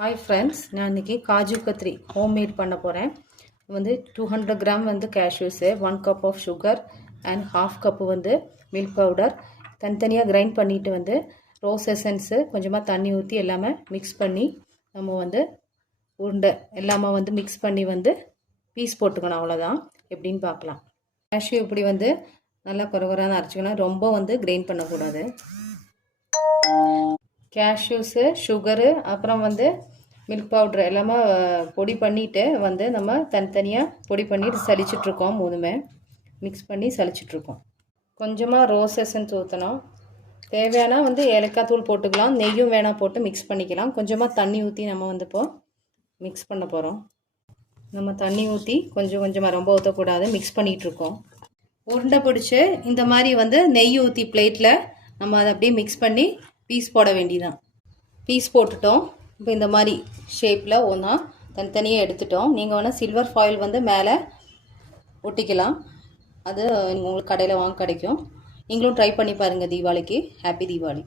Hi friends, நான் இன்றைக்கி kaju Kadri homemade பண்ண போகிறேன். வந்து 200 கிராம் வந்து cashews, 1 cup of sugar and ½ cup வந்து மில்க் பவுடர் தனித்தனியாக கிரைண்ட் பண்ணிவிட்டு வந்து ரோஸ் எசன்ஸு கொஞ்சமாக தண்ணி ஊற்றி எல்லாமே மிக்ஸ் பண்ணி நம்ம வந்து உருண்டை எல்லாமே வந்து மிக்ஸ் பண்ணி வந்து பீஸ் போட்டுக்கணும். அவ்வளோதான். எப்படின்னு பார்க்கலாம். கேஷ்யூ இப்படி வந்து நல்லா குறகுறான்னு அரைச்சிக்கணும். ரொம்ப வந்து கிரைண்ட் பண்ணக்கூடாது. கேஷ்யூஸு, சுகரு, அப்புறம் வந்து மில்க் பவுட்ரு எல்லாமே பொடி பண்ணிவிட்டு வந்து நம்ம தனித்தனியாக பொடி பண்ணிட்டு சலிச்சிட்ருக்கோம். மூணுமே மிக்ஸ் பண்ணி சலிச்சிட்ருக்கோம். கொஞ்சமாக ரோஸ் எசன்ஸ் ஊற்றணும். தேவையானா வந்து ஏலக்காய் தூள் போட்டுக்கலாம். நெய்யும் வேணால் போட்டு மிக்ஸ் பண்ணிக்கலாம். கொஞ்சமாக தண்ணி ஊற்றி நம்ம வந்து இப்போது மிக்ஸ் பண்ண போகிறோம். நம்ம தண்ணி ஊற்றி கொஞ்சம் கொஞ்சமாக, ரொம்ப ஊற்றக்கூடாது, மிக்ஸ் பண்ணிகிட்ருக்கோம். உருண்டை பிடிச்சி இந்த மாதிரி வந்து நெய் ஊற்றி பிளேட்டில் நம்ம அதை அப்படியே மிக்ஸ் பண்ணி பீஸ் போட வேண்டியதான். பீஸ் போட்டுட்டோம். இப்போ இந்த மாதிரி ஷேப்பில் ஒன்றா தனித்தனியாக எடுத்துட்டோம். நீங்கள் வேணால் சில்வர் ஃபாயில் வந்து மேலே ஒட்டிக்கலாம். அது உங்களுக்கு கடையில் வாங்க கிடைக்கும். நீங்களும் ட்ரை பண்ணி பாருங்கள். தீபாவளிக்கு. ஹாப்பி தீபாவளி.